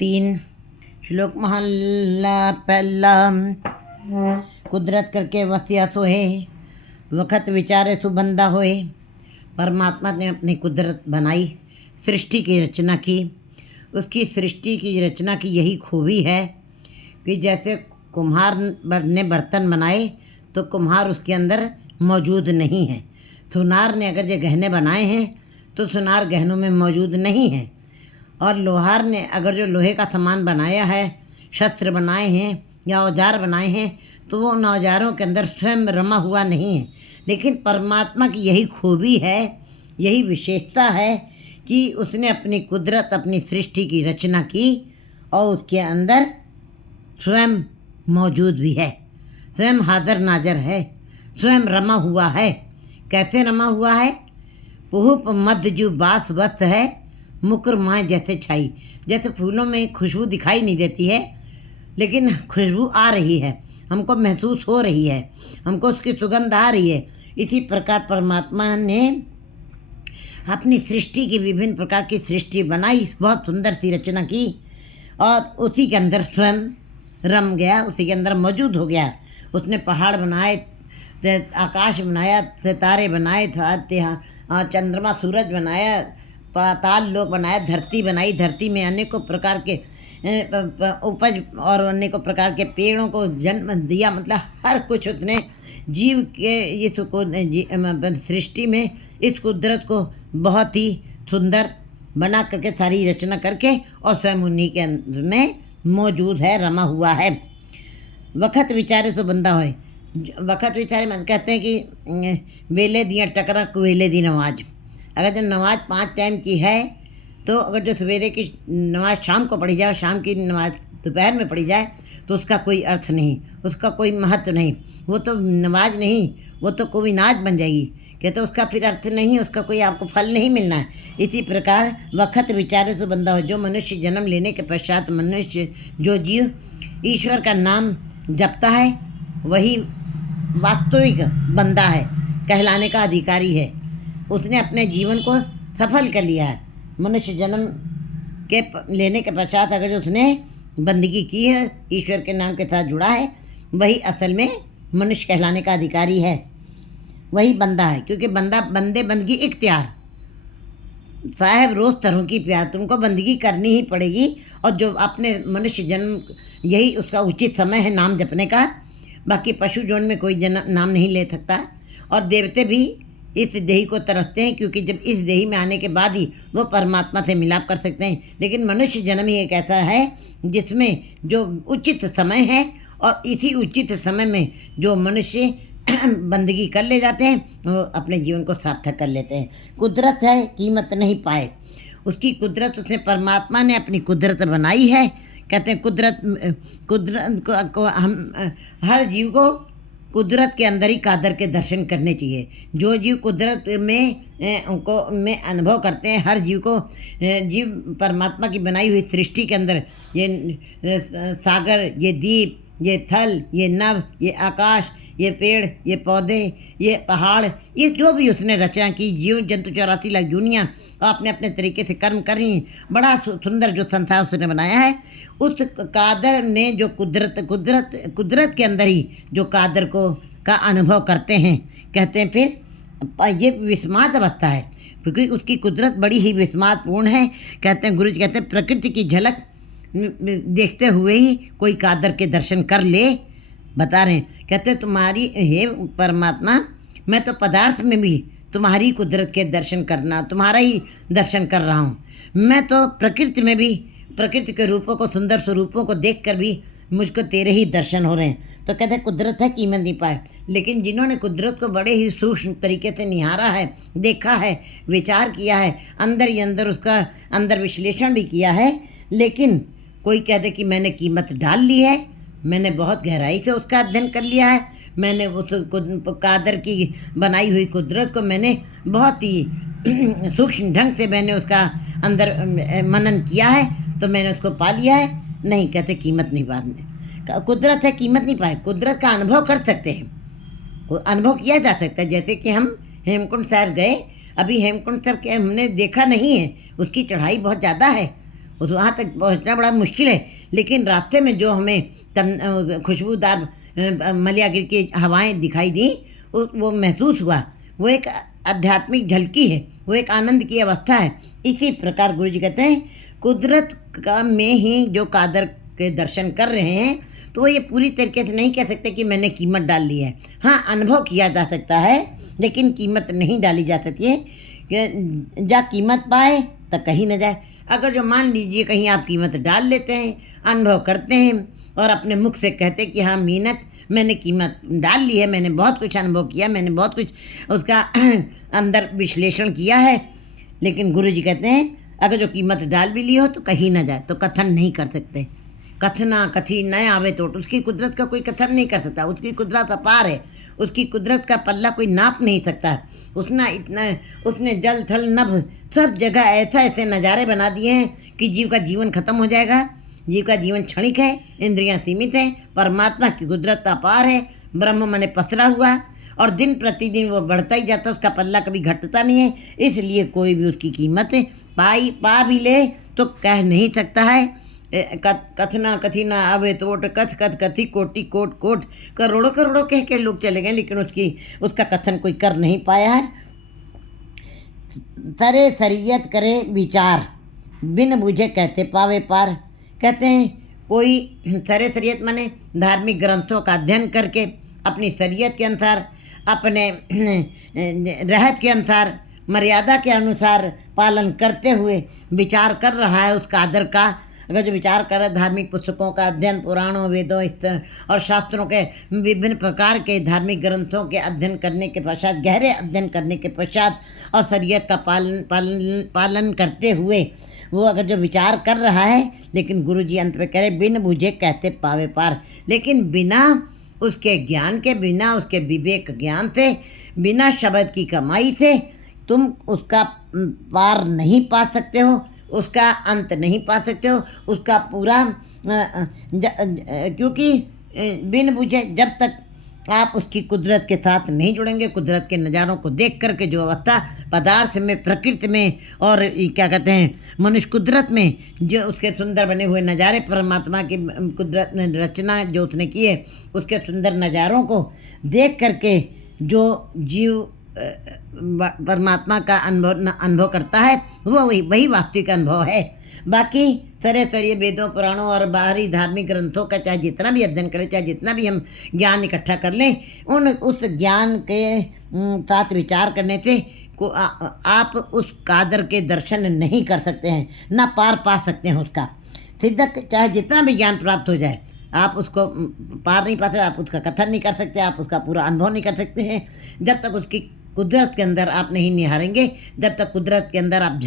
3 श्लोक महला पहला। कुदरत करके वसिया सोहे, वक़्त विचारे सुबंदा होए। परमात्मा ने अपनी कुदरत बनाई, सृष्टि की रचना की। उसकी सृष्टि की रचना की यही खूबी है कि जैसे कुम्हार ने बर्तन बनाए तो कुम्हार उसके अंदर मौजूद नहीं है। सुनार ने अगर जो गहने बनाए हैं तो सुनार गहनों में मौजूद नहीं है। और लोहार ने अगर जो लोहे का सामान बनाया है, शस्त्र बनाए हैं या औजार बनाए हैं, तो वो उन औजारों के अंदर स्वयं रमा हुआ नहीं है। लेकिन परमात्मा की यही खूबी है, यही विशेषता है कि उसने अपनी कुदरत, अपनी सृष्टि की रचना की और उसके अंदर स्वयं मौजूद भी है, स्वयं हाज़र नाज़र है, स्वयं रमा हुआ है। कैसे रमा हुआ है? पुहुप मध्य जो बास वस्त है, मुकुर माए जैसे छाई। जैसे फूलों में खुशबू दिखाई नहीं देती है, लेकिन खुशबू आ रही है, हमको महसूस हो रही है, हमको उसकी सुगंध आ रही है। इसी प्रकार परमात्मा ने अपनी सृष्टि की विभिन्न प्रकार की सृष्टि बनाई, बहुत सुंदर सी रचना की और उसी के अंदर स्वयं रम गया, उसी के अंदर मौजूद हो गया। उसने पहाड़ बनाए, आकाश बनाया, सितारे बनाए, चंद्रमा सूरज बनाया, पाताल लोक बनाया, धरती बनाई, धरती में अनेकों प्रकार के उपज और अनेकों प्रकार के पेड़ों को जन्म दिया। मतलब हर कुछ उसने जीव के इसको सृष्टि में इस कुदरत को बहुत ही सुंदर बना करके, सारी रचना करके और स्वयं उन्हीं के अंदर में मौजूद है, रमा हुआ है। वक़्त विचारे तो बंदा होए। वक़्त विचारे मन कहते हैं कि वेले दियाँ टकरा कुवेले दी नमाज। अगर जो नमाज 5 टाइम की है तो अगर जो सवेरे की नमाज शाम को पढ़ी जाए और शाम की नमाज दोपहर में पढ़ी जाए तो उसका कोई अर्थ नहीं, उसका कोई महत्व नहीं। वो तो नमाज नहीं, वो तो कोई नाज बन जाएगी। कहते उसका फिर अर्थ नहीं, उसका कोई आपको फल नहीं मिलना है। इसी प्रकार वक़्त विचारे से बंदा हो। जो मनुष्य जन्म लेने के पश्चात मनुष्य जो जीव ईश्वर का नाम जपता है वही वास्तविक बंदा है, कहलाने का अधिकारी है। उसने अपने जीवन को सफल कर लिया है। मनुष्य जन्म के लेने के पश्चात अगर उसने बंदगी की है, ईश्वर के नाम के साथ जुड़ा है, वही असल में मनुष्य कहलाने का अधिकारी है, वही बंदा है। क्योंकि बंदे बंदगी इख्तियार साहब रोज़ तरह की प्यार, तुमको बंदगी करनी ही पड़ेगी। और जो अपने मनुष्य जन्म, यही उसका उचित समय है नाम जपने का। बाकी पशु जोन में कोई नाम नहीं ले सकता। और देवते भी इस देही को तरसते हैं, क्योंकि जब इस देही में आने के बाद ही वो परमात्मा से मिलाप कर सकते हैं। लेकिन मनुष्य जन्म ही एक ऐसा है जिसमें जो उचित समय है, और इसी उचित समय में जो मनुष्य बंदगी कर ले जाते हैं वो अपने जीवन को सार्थक कर लेते हैं। कुदरत है, कीमत नहीं पाए। उसकी कुदरत, उसने परमात्मा ने अपनी कुदरत बनाई है। कहते हैं कुदरत को हम हर जीव को कुदरत के अंदर ही कादर के दर्शन करने चाहिए। जो जीव कुदरत में उनको में अनुभव करते हैं, हर जीव को जीव परमात्मा की बनाई हुई सृष्टि के अंदर, ये सागर, ये द्वीप, ये थल, ये नभ, ये आकाश, ये पेड़, ये पौधे, ये पहाड़, ये जो भी उसने रचना की, जीव जंतु 84 लाख दुनिया अपने अपने तरीके से कर्म कर रही हैं। बड़ा सुंदर जो संसार उसने बनाया है। उस कादर ने जो कुदरत के अंदर ही जो कादर को का अनुभव करते हैं, कहते हैं फिर ये विस्मात अवस्था है, क्योंकि उसकी कुदरत बड़ी ही विस्मातपूर्ण है। कहते हैं गुरु जी कहते हैं प्रकृति की झलक देखते हुए ही कोई कादर के दर्शन कर ले। बता रहे हैं, कहते तुम्हारी हे परमात्मा, मैं तो पदार्थ में भी तुम्हारी कुदरत के दर्शन करना, तुम्हारा ही दर्शन कर रहा हूँ। मैं तो प्रकृति में भी प्रकृति के रूपों को, सुंदर स्वरूपों को देखकर भी मुझको तेरे ही दर्शन हो रहे हैं। तो कहते हैं कुदरत है, कीमत नहीं पाए। लेकिन जिन्होंने कुदरत को बड़े ही सूक्ष्म तरीके से निहारा है, देखा है, विचार किया है, अंदर ही अंदर उसका अंदर विश्लेषण भी किया है, लेकिन कोई कहते कि मैंने कीमत डाल ली है, मैंने बहुत गहराई से उसका अध्ययन कर लिया है, मैंने उस कादर की बनाई हुई कुदरत को मैंने बहुत ही सूक्ष्म ढंग से मैंने उसका अंदर मनन किया है, तो मैंने उसको पा लिया है। नहीं, कहते कीमत नहीं बाद में। कुदरत है, कीमत नहीं पाए। कुदरत का अनुभव कर सकते हैं, अनुभव किया जा सकता है। जैसे कि हम हेमकुंड साहब गए, अभी हेमकुंड साहब के हमने देखा नहीं है, उसकी चढ़ाई बहुत ज़्यादा है, उस वहाँ तक पहुँचना बड़ा मुश्किल है, लेकिन रास्ते में जो हमें खुशबूदार मलयागिरी की हवाएं दिखाई दी, वो महसूस हुआ, वो एक आध्यात्मिक झलकी है, वो एक आनंद की अवस्था है। इसी प्रकार गुरु जी कहते हैं कुदरत का में ही जो कादर के दर्शन कर रहे हैं, तो ये पूरी तरीके से नहीं कह सकते कि मैंने कीमत डाल ली है। हाँ, अनुभव किया जा सकता है, लेकिन कीमत नहीं डाली जा सकती है। जा कीमत पाए तो कहीं न जाए। अगर जो मान लीजिए कहीं आप कीमत डाल लेते हैं, अनुभव करते हैं और अपने मुख से कहते हैं कि हाँ मीनत मैंने कीमत डाल ली है, मैंने बहुत कुछ अनुभव किया, मैंने बहुत कुछ उसका अंदर विश्लेषण किया है, लेकिन गुरु जी कहते हैं अगर जो कीमत डाल भी ली हो तो कहीं ना जाए, तो कथन नहीं कर सकते। कथना कथी न आवे तो उसकी कुदरत का कोई कथन नहीं कर सकता। उसकी कुदरत अपार है, उसकी कुदरत का पल्ला कोई नाप नहीं सकता। उसने जल थल नभ सब जगह ऐसे नज़ारे बना दिए हैं कि जीव का जीवन खत्म हो जाएगा। जीव का जीवन क्षणिक है, इंद्रियां सीमित हैं, परमात्मा की कुदरत अपार है, ब्रह्म मने पसरा हुआ, और दिन प्रतिदिन वो बढ़ता ही जाता है, उसका पल्ला कभी घटता नहीं है। इसलिए कोई भी उसकी कीमत पा भी ले तो कह नहीं सकता है। कथना कथी ना आवे तो कथ कथ कथी कोटि कोट कोट करोड़ों करोड़ों कह के लोग चले गए, लेकिन उसका कथन कोई कर नहीं पाया है। सरे सरियत करे विचार, बिन बुझे कहते पावे पार। कहते हैं कोई सरे सरियत माने धार्मिक ग्रंथों का अध्ययन करके अपनी शरीयत के अनुसार, अपने रहत के अनुसार, मर्यादा के अनुसार पालन करते हुए विचार कर रहा है उसका आदर का। अगर जो विचार कर रहा है धार्मिक पुस्तकों का अध्ययन, पुराणों वेदों और शास्त्रों के विभिन्न प्रकार के धार्मिक ग्रंथों के अध्ययन करने के पश्चात, गहरे अध्ययन करने के पश्चात और शरीयत का पालन करते हुए वो अगर जो विचार कर रहा है, लेकिन गुरु जी अंत में कह रहे बिन बुझे कहते पावे पार। लेकिन बिना उसके ज्ञान के, बिना उसके विवेक ज्ञान से, बिना शब्द की कमाई से तुम उसका पार नहीं पा सकते हो, उसका अंत नहीं पा सकते हो, उसका पूरा क्योंकि बिन बुझे जब तक आप उसकी कुदरत के साथ नहीं जुड़ेंगे, कुदरत के नज़ारों को देख करके जो अवस्था पदार्थ में, प्रकृति में और क्या कहते हैं मनुष्य कुदरत में जो उसके सुंदर बने हुए नज़ारे, परमात्मा की कुदरत में रचना जो उसने की है, उसके सुंदर नज़ारों को देख करके जो जीव परमात्मा का अनुभव करता है, वो वही वास्तविक अनुभव है। बाकी सरे वेदों, पुराणों और बाहरी धार्मिक ग्रंथों का चाहे जितना भी अध्ययन करें, चाहे जितना भी हम ज्ञान इकट्ठा कर लें, उस ज्ञान के साथ विचार करने से आप उस कादर के दर्शन नहीं कर सकते हैं, ना पार पा सकते हैं उसका। सिद्धक चाहे जितना भी ज्ञान प्राप्त हो जाए, आप उसको पार नहीं पा सकते, आप उसका कथन नहीं कर सकते, आप उसका पूरा अनुभव नहीं कर सकते हैं जब तक उसकी कुदरत के अंदर आप नहीं निहारेंगे, जब तक कुदरत के अंदर आप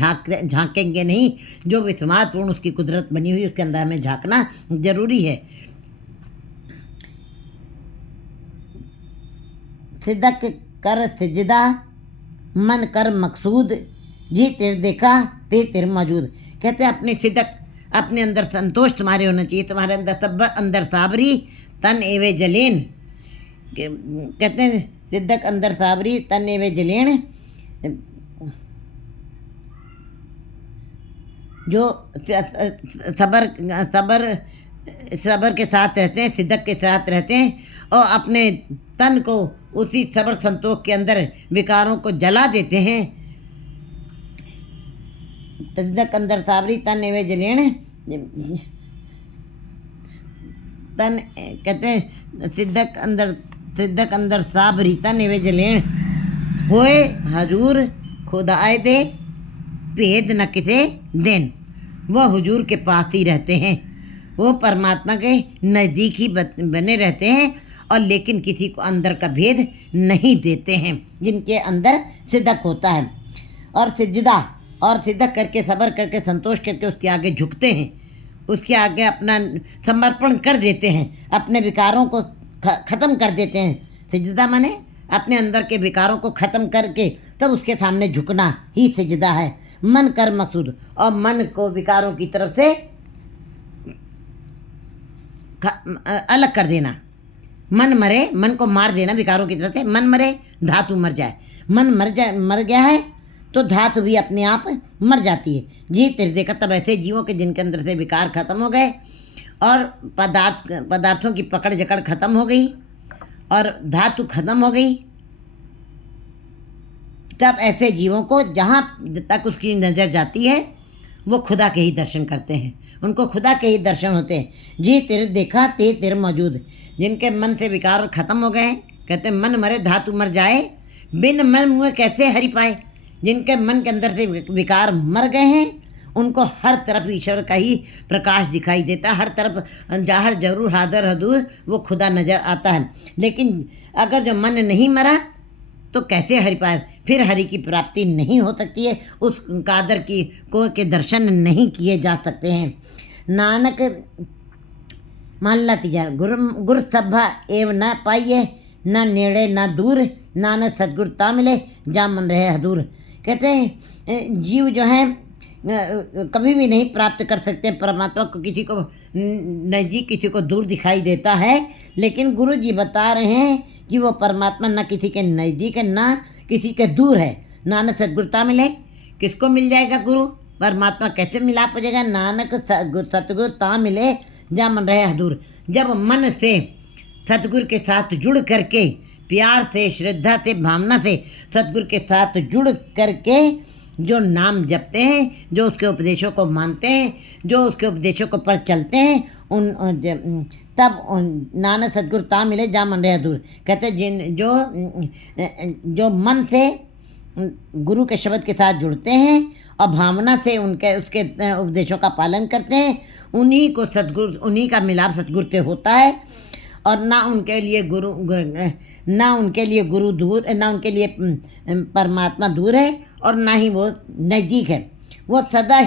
झांकेंगे नहीं। जो विस्मादपूर्ण उसकी कुदरत बनी हुई उसके अंदर में झांकना जरूरी है। सिदक कर सिजदा, मन कर मकसूद, जी तिर देखा ते तिर मौजूद। कहते हैं अपने सिदक, अपने अंदर संतोष तुम्हारे होना चाहिए, तुम्हारे अंदर सब अंदर साबरी तन एवे जलेन। कहते हैं सिद्धक अंदर साबरी तन एवे जलेन, जो सबर के साथ रहते हैं, सिद्धक के साथ रहते हैं और अपने तन को उसी सबर संतोष के अंदर विकारों को जला देते हैं। सिद्धक अंदर साबरी तन एवे जलेन, तन कहते हैं सिद्धक अंदर साबरी तन एवे जलेन, होए हजूर खुदाए दे भेद न किसे देन। वह हुजूर के पास ही रहते हैं, वो परमात्मा के नज़दीक ही बने रहते हैं, और लेकिन किसी को अंदर का भेद नहीं देते हैं, जिनके अंदर सिद्धक होता है। और सिद्धक करके, सबर करके, संतोष करके उसके आगे झुकते हैं, उसके आगे अपना समर्पण कर देते हैं, अपने विकारों को ख़त्म कर देते हैं। सिजदा माने अपने अंदर के विकारों को ख़त्म करके तब उसके सामने झुकना ही सिजदा है। मन कर मकसूद, और मन को विकारों की तरफ से अलग कर देना। मन मरे, मन को मार देना विकारों की तरफ से। मन मरे धातु मर जाए, मन मर गया है तो धातु भी अपने आप मर जाती है। जी तेरे देखा तब ऐसे जीवों के जिनके अंदर से विकार खत्म हो गए और पदार्थों की पकड़ जकड़ खत्म हो गई और धातु खत्म हो गई, तब ऐसे जीवों को जहाँ तक उसकी नज़र जाती है वो खुदा के ही दर्शन करते हैं, उनको खुदा के ही दर्शन होते हैं। जी तेरे देखा ते तेरे मौजूद, जिनके मन से विकार खत्म हो गए, कहते मन मरे धातु मर जाए, बिन मन मुए कैसे हरि पाए। जिनके मन के अंदर से विकार मर गए हैं उनको हर तरफ ईश्वर का ही प्रकाश दिखाई देता है, हर तरफ जाहर जरूर हादर हदूर वो खुदा नज़र आता है। लेकिन अगर जो मन नहीं मरा तो कैसे हरि पाए, फिर हरि की प्राप्ति नहीं हो सकती है, उस कादर की को के दर्शन नहीं किए जा सकते हैं। नानक मानला तीजा गुर सभा एव न पाइए, न नेड़े न दूर, नानक सदगुरु ता मिले जा मन रहे हदूर। कहते हैं जीव जो है कभी भी नहीं प्राप्त कर सकते परमात्मा को, किसी को नज़दीक किसी को दूर दिखाई देता है, लेकिन गुरु जी बता रहे हैं कि वो परमात्मा न किसी के नज़दीक है न किसी के दूर है। नानक सदगुरुता मिले, किसको मिल जाएगा गुरु, परमात्मा कैसे मिलाप हो जाएगा, नानक सतगुरुता मिले जा मन रहे हदूर। जब मन से सतगुरु के साथ जुड़ करके, प्यार से, श्रद्धा से, भावना से सतगुरु के साथ जुड़ करके जो नाम जपते हैं, जो उसके उपदेशों को मानते हैं, जो उसके उपदेशों को पर चलते हैं, तब नानक सदगुरुता मिले जा मन रहे दूर। कहते जिन जो मन से गुरु के शब्द के साथ जुड़ते हैं और भावना से उसके उपदेशों का पालन करते हैं, उन्हीं को सदगुरु, उन्हीं का मिलाप सतगुरु से होता है। और ना उनके लिए गुरु दूर, ना उनके लिए परमात्मा दूर है और ना ही वो नज़दीक है। वो सदा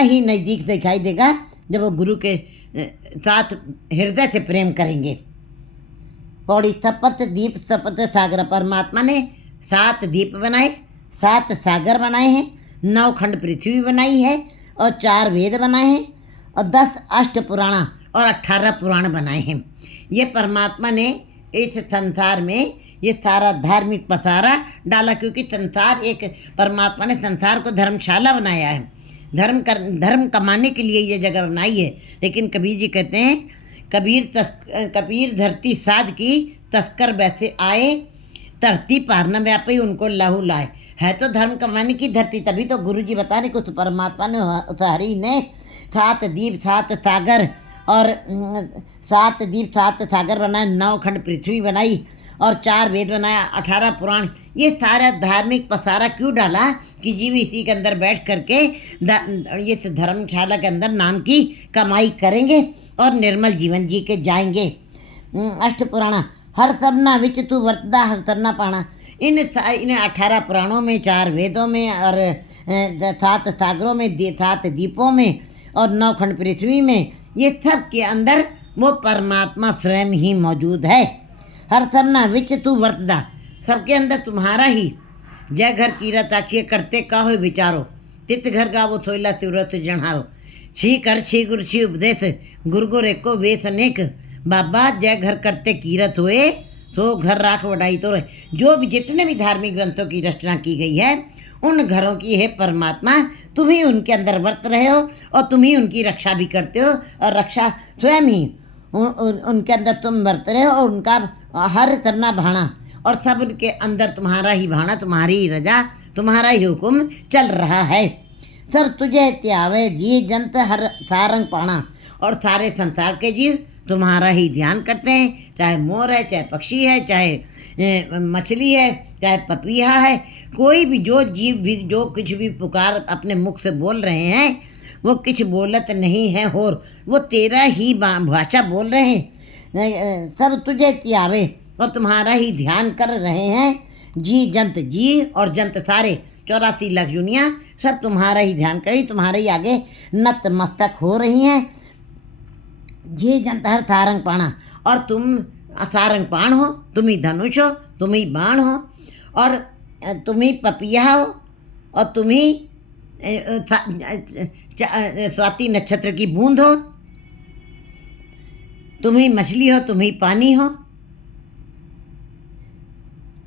ही नज़दीक दिखाई देगा जब वो गुरु के साथ हृदय से प्रेम करेंगे। पौड़ी सपत दीप सपत सागर, परमात्मा ने 7 दीप बनाए, 7 सागर बनाए हैं, 9 खंड पृथ्वी बनाई है और 4 वेद बनाए हैं और 10 अष्ट पुराण और 18 पुराण बनाए हैं। ये परमात्मा ने इस संसार में ये सारा धार्मिक पसारा डाला, क्योंकि संसार एक परमात्मा ने संसार को धर्मशाला बनाया है, धर्म कमाने के लिए ये जगह बनाई है। लेकिन कबीर जी कहते हैं कबीर धरती साध की, तस्कर वैसे आए, धरती पार न व्यापी उनको लहू लाए। है तो धर्म कमाने की धरती, तभी तो गुरु जी बता रहे कुछ परमात्मा ने, उस हरि ने 7 दीप 7 सागर और 7 दीप 7 सागर बनाए, 9 खंड पृथ्वी बनाई और 4 वेद बनाया, 18 पुराण। ये सारा धार्मिक पसारा क्यों डाला कि जीव इसी के अंदर बैठ करके ये धर्मशाला के अंदर नाम की कमाई करेंगे और निर्मल जीवन जी के जाएंगे। अष्ट पुराण हर सबना विच तू वर्तदा हर सबना पाना। इन 18 पुराणों में, 4 वेदों में और 7 सागरों में, 7 दीपों में और 9 खंड पृथ्वी में, ये सब के अंदर वो परमात्मा स्वयं ही मौजूद है। हर सबना विच तू वर्तदा, सबके अंदर तुम्हारा ही। जय घर कीरत आक्षिय करते काहो विचारो, तित घर गावो थोइला तिव्रत जन्हारो। छी कर छी गुर छी उपदेश, गुरु गुर एको वेश अनेक। बाबा जय घर करते कीरत हुए, सो घर राख वडाई तो रहे। जो भी जितने भी धार्मिक ग्रंथों की रचना की गई है, उन घरों की है परमात्मा, तुम ही उनके अंदर वर्त रहे हो और तुम ही उनकी रक्षा भी करते हो, और रक्षा स्वयं ही उनके अंदर तुम वर्त रहे हो और उनका हर सबना भाना, और सब के अंदर तुम्हारा ही भाना, तुम्हारी ही रजा, तुम्हारा ही हुक्म चल रहा है। सब तुझे त्यावे जी जंत हर सारंग पाना, और सारे संसार के जीव तुम्हारा ही ध्यान करते हैं, चाहे मोर है, चाहे पक्षी है, चाहे मछली है, चाहे पपीहा है, कोई भी जो जीव भी जो कुछ भी पुकार अपने मुख से बोल रहे हैं, वो कुछ बोलत नहीं है और वो तेरा ही भाषा बोल रहे हैं। सब तुझे त्यावे और तुम्हारा ही ध्यान कर रहे हैं। जी जंत, जी और जंत सारे 84 लाख दुनिया सब तुम्हारा ही ध्यान करी, तुम्हारे ही आगे नतमस्तक हो रही हैं। जी जंत हर सारंग पाणा, और तुम सारंग पाण हो, तुम ही धनुष हो, तुम ही बाण हो, और तुम ही पपिया हो, और तुम ही स्वाति नक्षत्र की बूंद हो, तुम ही मछली हो, तुम ही पानी हो।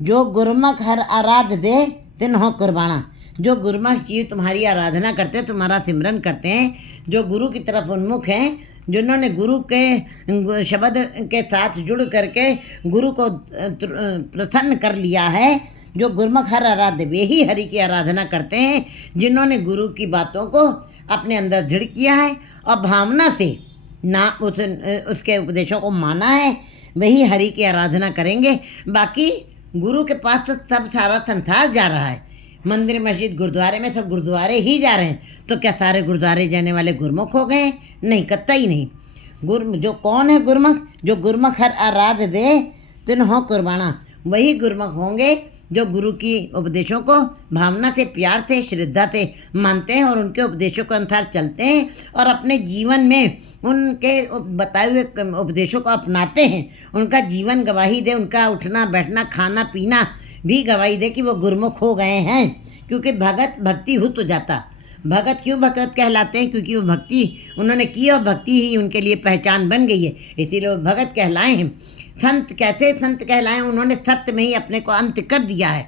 जो गुरमुख हर आराध दे, तिन्हों कुर्बाना। जो गुरुमुख जीव तुम्हारी आराधना करते हैं, तुम्हारा सिमरन करते हैं, जो गुरु की तरफ उन्मुख हैं, जिन्होंने गुरु के शब्द के साथ जुड़ करके गुरु को प्रसन्न कर लिया है, जो गुरुमुख हर आराध्य वे ही हरि की आराधना करते हैं, जिन्होंने गुरु की बातों को अपने अंदर दृढ़ किया है और भावना से ना उसके उपदेशों को माना है, वही हरि की आराधना करेंगे। बाकी गुरु के पास तो सब सारा संसार जा रहा है, मंदिर मस्जिद गुरुद्वारे में सब गुरुद्वारे ही जा रहे हैं, तो क्या सारे गुरुद्वारे जाने वाले गुरुमुख हो गए? नहीं, कतई नहीं। जो कौन है गुरुमुख? जो गुरुमुख हर आराध दे तिन्हों कुर्बाना, वही गुरुमुख होंगे जो गुरु की उपदेशों को भावना से, प्यार से, श्रद्धा से मानते हैं और उनके उपदेशों के अनुसार चलते हैं और अपने जीवन में उनके बताए हुए उपदेशों को अपनाते हैं। उनका जीवन गवाही दे, उनका उठना बैठना खाना पीना भी गवाही दे कि वो गुरुमुख हो गए हैं। क्योंकि भगत भक्ति हो तो जाता। भगत क्यों भगत कहलाते हैं? क्योंकि वो भक्ति उन्होंने की और भक्ति ही उनके लिए पहचान बन गई है, इसीलिए वो भगत कहलाए हैं। संत कैसे संत कहलाएं? उन्होंने सत्य में ही अपने को अंत कर दिया है।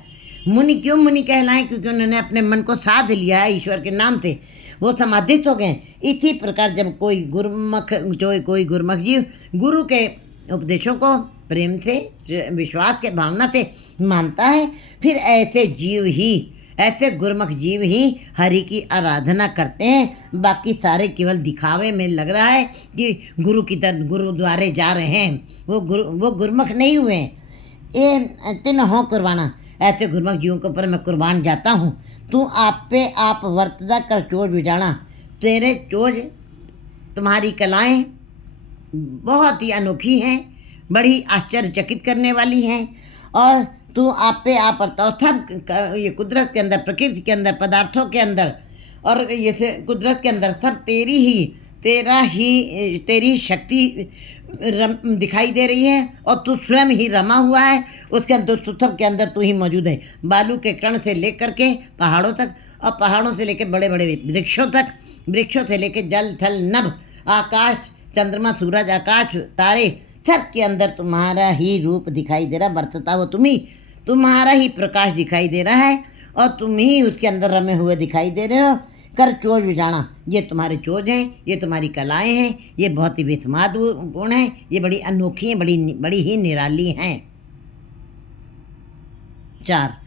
मुनि क्यों मुनि कहलाएं? क्योंकि उन्होंने अपने मन को साध लिया है ईश्वर के नाम से, वो समाधित हो गए। इसी प्रकार जब कोई गुरुमुख जीव गुरु के उपदेशों को प्रेम से, विश्वास के भावना से मानता है, फिर ऐसे गुरुमुख जीव ही हरि की आराधना करते हैं। बाकी सारे केवल दिखावे में लग रहा है कि गुरु की तरफ गुरुद्वारे जा रहे हैं, वो गुरुमुख नहीं हुए हैं। ये तिन्हों कुर्बाना, ऐसे गुरुमुख जीवों के ऊपर मैं कुर्बान जाता हूँ। तू आप पे आप वर्तदा कर चोज बिजाना, तेरे चोज तुम्हारी कलाएं बहुत ही अनोखी हैं, बड़ी आश्चर्यचकित करने वाली हैं, और तू आप पे आप सब ये कुदरत के अंदर, प्रकृति के अंदर, पदार्थों के अंदर और ये कुदरत के अंदर सब तेरी शक्ति दिखाई दे रही है और तू स्वयं ही रमा हुआ है उसके अंदर, सब के अंदर तू ही मौजूद है। बालू के कण से लेकर के पहाड़ों तक, और पहाड़ों से लेकर बड़े बड़े वृक्षों तक, वृक्षों से लेकर जल थल नभ, आकाश, चंद्रमा, सूरज, आकाश, तारे, सब के अंदर तुम्हारा ही रूप दिखाई दे रहा, बरतता हो तुम्हारा ही प्रकाश दिखाई दे रहा है और तुम ही उसके अंदर रमे हुए दिखाई दे रहे हो। कर चोज बिजाना, ये तुम्हारे चोज हैं, ये तुम्हारी कलाएं हैं, ये बहुत ही विस्मादपूर्ण हैं, ये बड़ी अनोखी हैं, बड़ी ही निराली हैं। 4